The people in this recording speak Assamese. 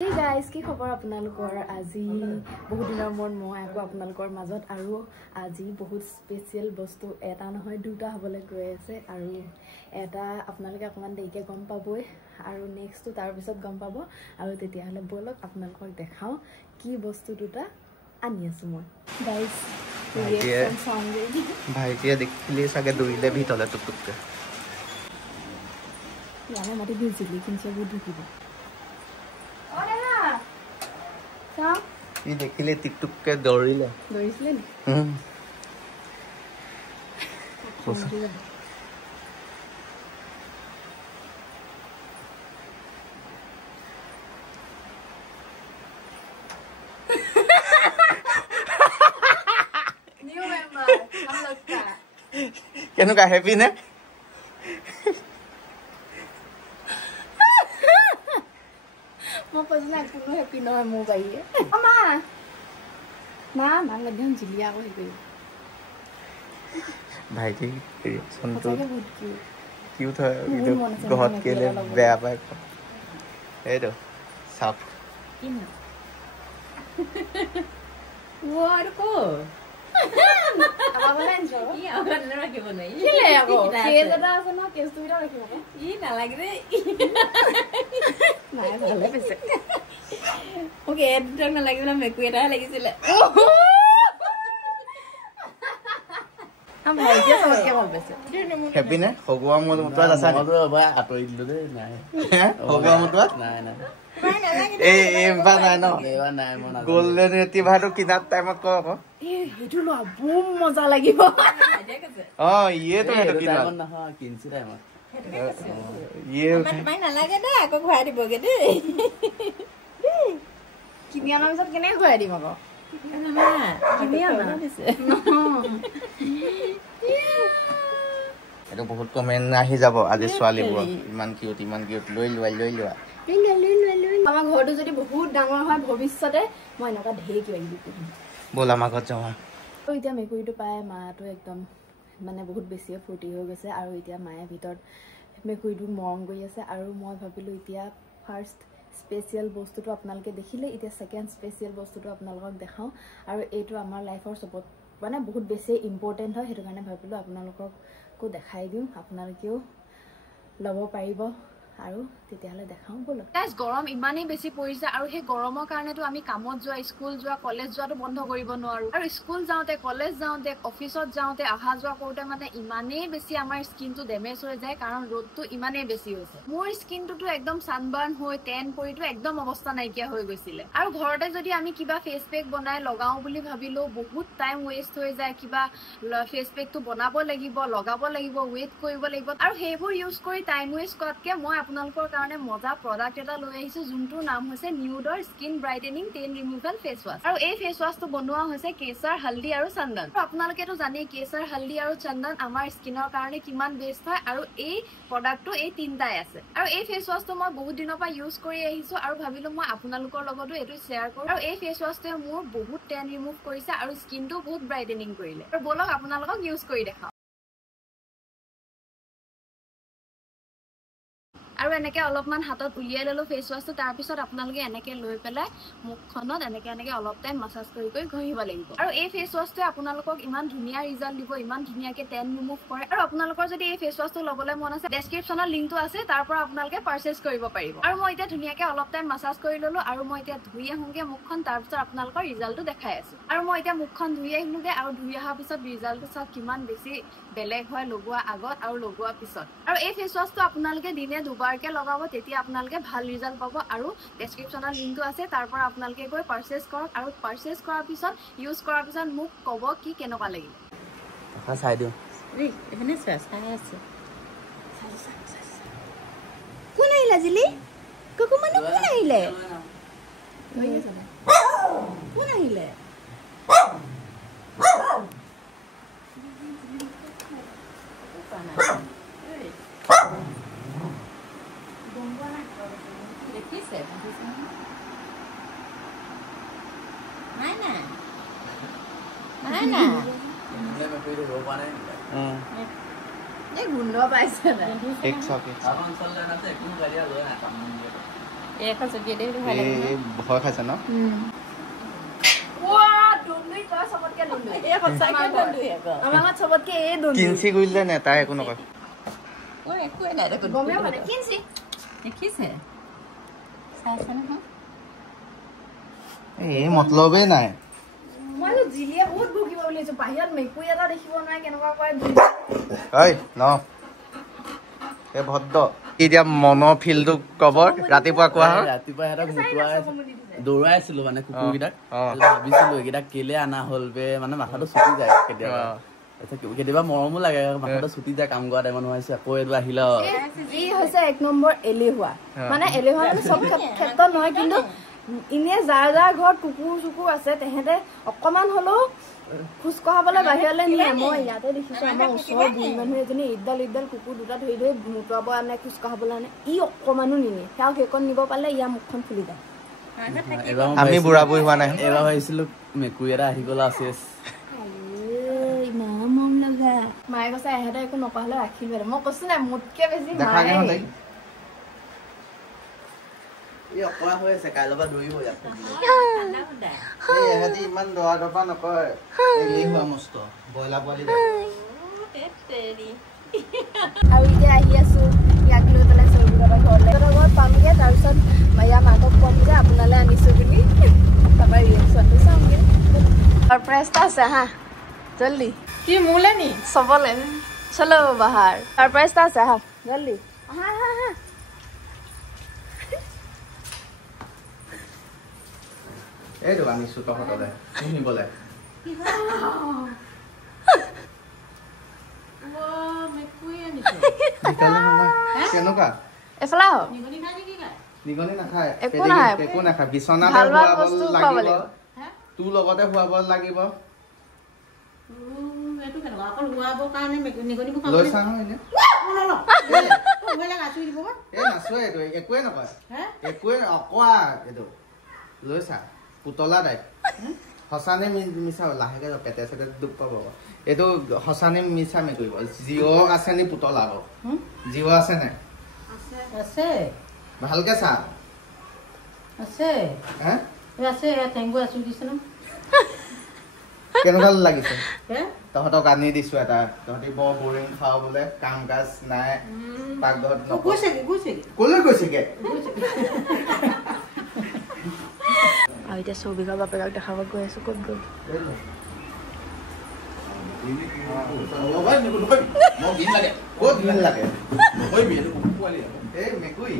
Hey guys, কি খবৰ আপোনালোকৰ আজি বহুত দিনৰ মন মই আকৌ আপোনালোকৰ মাজত আৰু আজি বহুত স্পেশাল বস্তু এটা নহয় দুটা হ'বলৈ গৈ আছে আৰু এটা আপোনালোকে অকমান দেৰিকে গম পাবই আৰু নেক্সটটো তাৰ পিছত গম পাব আৰু তেতিয়া হলে বলক আপোনালোকক দেখাও কি বস্তু দুটা আনি আছো মই গাইস ৰিয়েকচন সঙ্গ ভাইটিয়ে দেখিলে সাগে দৌৰিলে ভিতৰলে টুকটুককে ইয়ানে মাটি দিছিলি কিন্তু বহুত দুখিব ই দেখিলে টিকটুককে দৌৰিলে দৌৰিছিলে নি নিউ মেম্বাৰ हम लोग का কেনেকুৱা হেপি নে মই পজনা কোনো হেপি নহয় মোৰ বাইয়ে মা মা মাং গধন জিলিয়া কই গই ভাইটি ৰিয়েকচনটো বহুত কিউট হয় কিন্তু বহুত কেলে বেয়া পায় এইটো সাপ কিন ওয়াৰ কো আবাবলেন জো ই আবাবলেন ৰাখিব নাই কিলে আকৌ কেজ এটা আছে ন কেজ দুইটা ৰাখিব ই নালাগে ৰে নাই ভালে পাইছে ওকে এডটা নালাগে না মেকু এটা লাগিছিলে ভাই যে সবকে ভাল পাইছে হেপি নে হগুৱা মোৰ মতত আছে মই আতৰি দিলো দে নাই হগুৱা মতত নাই নাই এই বা নাই ন দেৱা নাই মই না গোল্ডেন ৰিট্ৰিভাৰটো কিনাৰ টাইমত ক আকৌ হেটো লো বুম মজা লাগিব অ ইয়েটো হেটো কিনাৰ টাইমত নহয় কিনছি টাইমত ইয়ে মাই নালাগে দে আকৌ ঘূৰাই দিবগে দে কিনি আনাৰ পিছত কেনে ঘূৰাই দিম আকৌ কিনি আনা দিছে এইটো বহুত কমেন্ট আহি যাব আজি ছোৱালীবোৰ ইমান কিউট লৈ লোৱা আমাৰ ঘৰটো যদি বহুত ডাঙৰ হয় ভৱিষ্যতে মই এনেকুৱা ঢেৰ কিবা কিবি কৰিম বল আমাৰ ঘৰত যাওঁ আৰু এতিয়া মেকুৰীটো পাই মাটো একদম মানে বহুত বেছিয়ে ফূৰ্তি হৈ গৈছে আৰু এতিয়া মায়ে ভিতৰত মেকুৰীটো মৰম কৰি আছে আৰু মই ভাবিলোঁ এতিয়া ফাৰ্ষ্ট স্পেচিয়েল বস্তুটো আপোনালোকে দেখিলে এতিয়া সেকেন্ড স্পেচিয়েল বস্তুটো আপোনালোকক দেখাওঁ আৰু এইটো আমাৰ লাইফৰ সবত মানে বহুত বেছি ইম্পৰ্টেণ্ট হয় সেইটো কাৰণে ভাবিলোঁ আপোনালোককো দেখাই দিওঁ আপোনালোকেও ল'ব পাৰিব আৰু তেতিয়াহলে দেখাও বল গাইস গৰম ইমানেই বেছি পৰিছে আৰু সেই গৰমৰ কাৰণেটো আমি কামত যোৱা স্কুল যোৱা কলেজ যোৱাটো বন্ধ কৰিব নোৱাৰো আৰু স্কুল যাওঁতে কলেজ যাওঁতে অফিসত যাওঁতে আহা যোৱা কৰোতে মানে ইমানেই বেছি আমাৰ স্কিনটো ড্যামেজ হৈ যায় কাৰণ ৰ'দটো ইমানেই বেছি হৈছে মোৰ স্কিনটো একদম সানবাৰ্ন হৈ টেন পৰিটো একদম অৱস্থা নাইকিয়া হৈ গৈছিল আৰু ঘৰতে যদি আমি কিবা ফেস পেক বনাই লগাও বুলি ভাবিলো বহুত টাইম ওয়েষ্ট হৈ যায় কিবা ফেস পেকটো বনাব লাগিব লগাব লাগিব ওয়েট কৰিব লাগিব আৰু হেবোৰ ইউজ কৰি টাইম ওয়েষ্ট কৰাতকে মই আপোনালোকৰ কাৰণে মজা প্ৰডাক্ট এটা লৈ আহিছো যোনটোৰ নাম হৈছে নিউডৰ স্কিন ব্ৰাইটেনিং টেন ৰিমুভাল ফেস ওয়াশ আৰু এই ফেস ওয়াশটো বনোৱা হৈছে কেশৰ হালদি আৰু চন্দন আৰু আপোনালোকেতো জানেই কেশৰ হালদি আৰু চন্দন আমাৰ স্কিনৰ কাৰণে কিমান বেষ্ট হয় আৰু এই প্ৰডাক্টটো এই তিনটাই আছে আৰু এই ফেস ওয়াশটো মই বহুত দিনৰ পৰা ইউজ কৰি আহিছো আৰু ভাবিলো মই আপোনালোকৰ লগতো এটো শেয়াৰ কৰো আৰু এই ফেস ওয়াশটোৱে মোৰ বহুত টেন ৰিমুভ কৰিছে আৰু স্কিনটো বহুত ব্ৰাইটেনিং কৰিলে আৰু বলক আপোনালোকক ইউজ কৰি দেখাও আৰু এনেকে অলপমান হাতত উলিয়াই ললো ফেস ওয়াশটো তাৰ পিছত আপোনালোকে এনেকে লৈ পেলাই মুখখনত এনেকে অলপ টাইম মাসাজ কৰি ঘহিব লাগিব আৰু এই ফেস ওয়াশটোৱে আপোনালোকক ইমান ধুনীয়া ৰিজাল্ট দিব ইমান ধুনীয়াকে টেন ৰিমুভ কৰে আৰু আপোনালোকৰ যদি এই ফেস ওয়াশটো লবলৈ মন আছে ডেসক্ৰিপচনত লিংকটো আছে তাৰ পৰা আপোনালোকে পাৰচেজ কৰিব পাৰিব আৰু মই এতিয়া ধুনীয়াকে অলপ টাইম মাসাজ কৰি ললো আৰু মই এতিয়া ধুই আহুগে মুখখন তাৰ পিছত আপোনালোকৰ ৰিজাল্টটো দেখাই আছো আৰু মই এতিয়া মুখখন ধুই আহিলোগে আৰু ধুই অহাৰ পিছত ৰিজাল্টটো চাওক কিমান বেছি বেলেগ হয় লগোৱা আগত আৰু লগোৱা পিছত আৰু এই ফেস ওয়াশটো আপোনালোকে দিনে দুবাৰকে লগাব তেতিয়া আপোনালোকে ভাল ৰিজাল্ট পাব আৰু ডেসক্ৰিপচনত লিংকটো আছে তাৰ পৰা আপোনালোকে গৈ পাৰচেজ কৰক আৰু পাৰচেজ কৰাৰ পিছত ইউজ কৰাৰ পিছত মোক ক'ব কি কেনেকুৱা লাগিল চাই দিওঁ এখানে চাই আছে কোন আহিলা জিলি কোকো মানে কোন আহিলে কোন আহিলে দেখিছে নাই না নাই না এই গুন্ড পাইছে না এক সব এখন চললে না তো কোন গাড়িয়া লয় না কাম ভয় খাইছে ন কিঞ্চি কৰিলে নে তাই একো নকয় এই মতলবেই নাই ভদ্ৰ এতিয়া মনৰ ফিল্ডটো কব ৰাতিপুৱা কোৱা ৰাতিপুৱা সিহঁতক দৌৰাই আছিলো মানে কুকুৰকেইটাক ভাবিছিলো এইকেইটাক কেলে অনা হল বে মানে মাথাটো ছুটি যায় কেতিয়াবা কেতিয়াবা মৰমো লাগে মাথাটো ছুটি যায় কাম কৰা টাইমত হৈছে আকৌ এইটো আহিলে ই হৈছে 1 নম্বৰ এলেহুৱা মানে এলেহুৱা মানে চব ক্ষেত্ৰত নহয় কিন্তু ইনে যাৰ যাৰ ঘৰত কুকুৰ চুকুৰ আছে তেহেঁতে অকমান হলেও খোজ কঢ়াবলৈ বাহিৰলৈ নিয়ে মই ইয়াতে দেখিছো আমাৰ ওচৰৰ বুঢ়ী মানুহ এজনী ইডাল কুকুৰ দুটা ধৰি ধৰি মুতুৱাব আনে খোজ কঢ়াবলৈ আনে ই অকমানো নিনিয়ে তেওঁ সেইকণ নিব পাৰিলে ইয়াৰ মুখখন ফুলি যায় আমি বুঢ়া বুঢ়ী হোৱা নাই এবাৰ ভাবিছিলো মেকুৰী এটা আহি গ'ল আছে মায়ে কৈছে এহেঁতে একো নকৰালে ৰাখিব মই কৈছো নাই মোতকে বেছি ইমান দৰা দপা নকয় ব্ৰইলাৰ পোৱালি আৰু এতিয়া আহি আছো ইয়াক লৈ পেলাই চৌবিঘৰ ঘৰলৈ ঘৰত পামগে তাৰপিছত ইয়াৰ মাকক কম যে আপোনালৈ আনিছো বুলি তাৰপৰা ৰিয়েকশ্যনটো চামগে सरप्राइज আছে হা জলদি কি মোলে নি সবলে চলো বাহার सरप्राइज আছে হা জলদি হা হা হা এই তো আনিছো তহঁতলে নিবলে কেনেকুৱা এফালে আহ নিগনি নাখায় একো নাখায় বিচনাতে শুৱাব লাগিব তোৰ লগতে শুৱাব লাগিব একোৱে নকয় একোৱে অকোৱা এইটো লৈছা পুতলা টাইপ সঁচানে মিছা লাহেকে পেটে চেটে দুখ পাব এইটো সঁচানে মিছা মেকুৰিব জিঅ' আছে নি পুতলা জিঅ' আছে নে আছে ভালকে চা আছে আছে টেংগু আছো দিছে ন কেনেকুৱা লাগিছে তহঁতক আনি দিছো এটা তহঁতি বৰ বৰিং খাও বোলে কাম কাজ নাই পাকঘৰত কলৈ গৈছেগে আৰু এতিয়া চৌবিঘৰ বাপেকক দেখাব গৈ আছো ক'ত গ'ল মেকুৰী